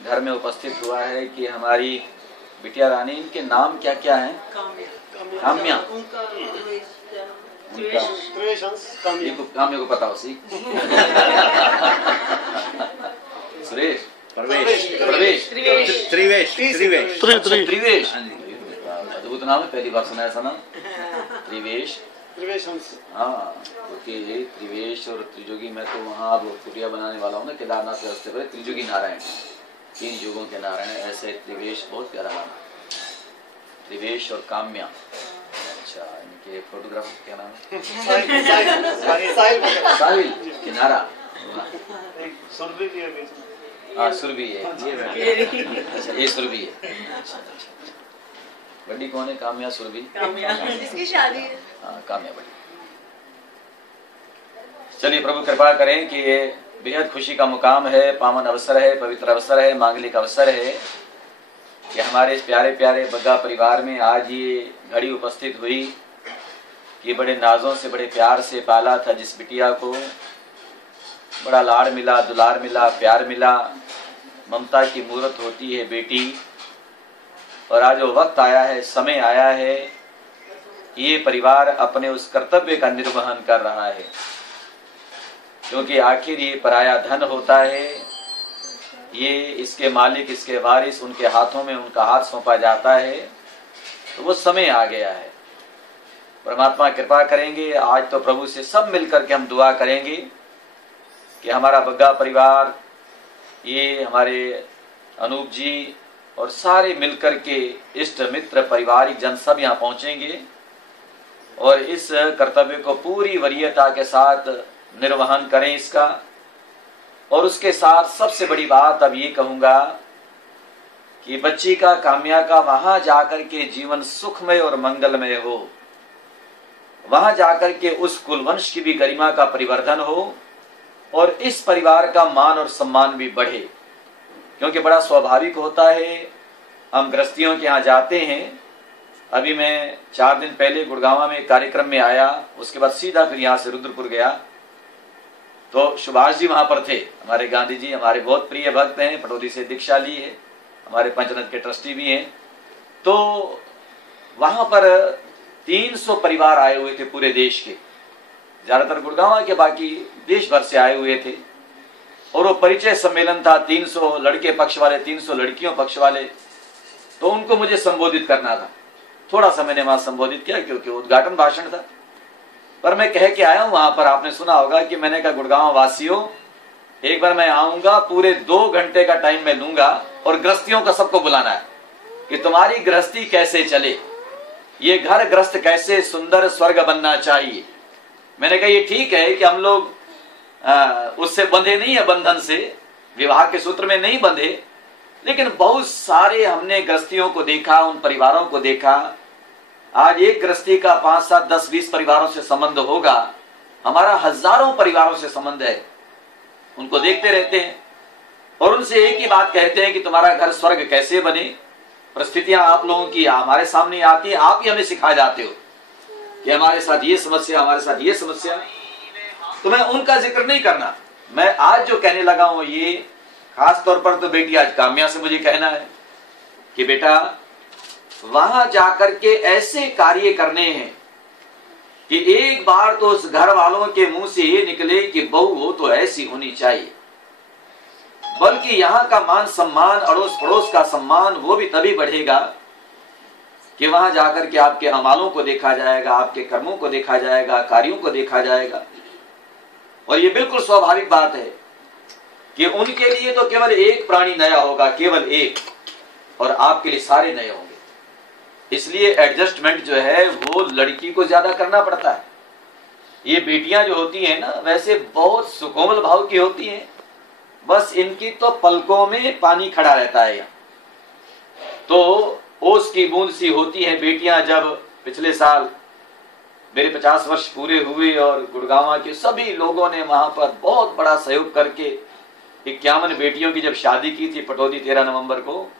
घर में उपस्थित हुआ है कि हमारी बिटिया रानी, इनके नाम क्या क्या हैं? काम्या। काम्या को पता हो सी। सुरेश, प्रवेश, त्रिवेश, त्रिवेश। अद्भुत नाम है, पहली बार सुना ऐसा नाम, त्रिवेश। हाँ, क्योंकि त्रिवेश और त्रिजुगी, मैं तो वहाँ अब कुटिया बनाने वाला हूँ ना केदारनाथ के रास्ते पर, त्रिजुगी नारायण, 3 युगों के नारायण, ऐसे त्रिवेश बहुत प्यारा नाम, त्रिवेश और काम्या। अच्छा, इनके फोटोग्राफर क्या नाम है? साहिल किनारा। हाँ, सुरभि है, ये सुरभि है। बड़ी कौन है? काम्या, सुरभि, जिसकी शादी है। हाँ, काम्या बड़ी। चलिए, प्रभु कृपा करें कि ये बेहद खुशी का मुकाम है, पावन अवसर है, पवित्र अवसर है, मांगलिक अवसर है कि हमारे इस प्यारे प्यारे बग्गा परिवार में आज ये घड़ी उपस्थित हुई कि बड़े नाजों से, बड़े प्यार से पाला था जिस बिटिया को, बड़ा लाड़ मिला, दुलार मिला, प्यार मिला, ममता की मूर्त होती है बेटी। और आज वो वक्त आया है, समय आया है कि ये परिवार अपने उस कर्तव्य का निर्वहन कर रहा है, क्योंकि आखिर ये पराया धन होता है, ये इसके मालिक, इसके वारिस, उनके हाथों में उनका हाथ सौंपा जाता है। तो वो समय आ गया है। परमात्मा कृपा करेंगे, आज तो प्रभु से सब मिलकर के हम दुआ करेंगे कि हमारा बग्गा परिवार, ये हमारे अनूप जी और सारे मिलकर के इष्ट मित्र पारिवारिक जन सब यहाँ पहुंचेंगे और इस कर्तव्य को पूरी वरीयता के साथ निर्वहन करें इसका। और उसके साथ सबसे बड़ी बात अब ये कहूंगा कि बच्ची का, काम्या का, वहां जाकर के जीवन सुखमय और मंगलमय हो, वहां जाकर के उस कुलवंश की भी गरिमा का परिवर्धन हो और इस परिवार का मान और सम्मान भी बढ़े। क्योंकि बड़ा स्वाभाविक होता है, हम गृहस्थियों के यहाँ जाते हैं। अभी मैं 4 दिन पहले गुड़गांव में कार्यक्रम में आया, उसके बाद सीधा फिर यहाँ से रुद्रपुर गया, तो सुभाष जी वहां पर थे, हमारे गांधी जी, हमारे बहुत प्रिय भक्त हैं, पटौदी से दीक्षा ली है, हमारे पंचनद के ट्रस्टी भी हैं। तो वहां पर 300 परिवार आए हुए थे पूरे देश के, ज्यादातर गुड़गांव के, बाकी देश भर से आए हुए थे। और वो परिचय सम्मेलन था, 300 लड़के पक्ष वाले, 300 लड़कियों पक्ष वाले। तो उनको मुझे संबोधित करना था, थोड़ा सा मैंने वहां संबोधित किया क्योंकि उद्घाटन भाषण था। पर मैं कह के आया हूं वहां पर, आपने सुना होगा कि मैंने कहा गुड़गांव वासियों, एक बार मैं आऊंगा, पूरे 2 घंटे का टाइम मैं लूंगा और गृहस्थियों का सबको बुलाना है कि तुम्हारी गृहस्थी कैसे चले, ये घर गृहस्थ कैसे सुंदर स्वर्ग बनना चाहिए। मैंने कहा ये ठीक है कि हम लोग उससे बंधे नहीं है, बंधन से, विवाह के सूत्र में नहीं बंधे, लेकिन बहुत सारे हमने गृहस्थियों को देखा, उन परिवारों को देखा। आज एक गृहस्थी का 5, 7, 10, 20 परिवारों से संबंध होगा, हमारा हजारों परिवारों से संबंध है। उनको देखते रहते हैं और उनसे एक ही बात कहते हैं कि तुम्हारा घर स्वर्ग कैसे बने। परिस्थितियां आप लोगों की हमारे सामने आती है, आप ही हमें सिखा जाते हो कि हमारे साथ ये समस्या, हमारे साथ ये समस्या। तो मैं उनका जिक्र नहीं करना, मैं आज जो कहने लगा हूं ये खास तौर पर तो बेटी आज काम्या से मुझे कहना है कि बेटा वहां जाकर के ऐसे कार्य करने हैं कि एक बार तो उस घर वालों के मुंह से ये निकले कि बहू हो तो ऐसी होनी चाहिए, बल्कि यहाँ का मान सम्मान, अड़ोस पड़ोस का सम्मान, वो भी तभी बढ़ेगा कि वहां जाकर के आपके अमालों को देखा जाएगा, आपके कर्मों को देखा जाएगा, कार्यों को देखा जाएगा। और ये बिल्कुल स्वाभाविक बात है कि उनके लिए तो केवल एक प्राणी नया होगा, केवल एक, और आपके लिए सारे नए होंगे। इसलिए एडजस्टमेंट जो है वो लड़की को ज्यादा करना पड़ता है। ये बेटियां जो होती हैं ना, वैसे बहुत सुकोमल भाव की होती हैं, बस इनकी तो पलकों में पानी खड़ा रहता है। तो ओस की बूंद सी होती हैं बेटियां। जब पिछले साल मेरे 50 वर्ष पूरे हुए और गुड़गांव के सभी लोगों ने वहां पर बहुत बड़ा सहयोग करके 51 बेटियों की जब शादी की थी पटौदी 13 नवंबर को,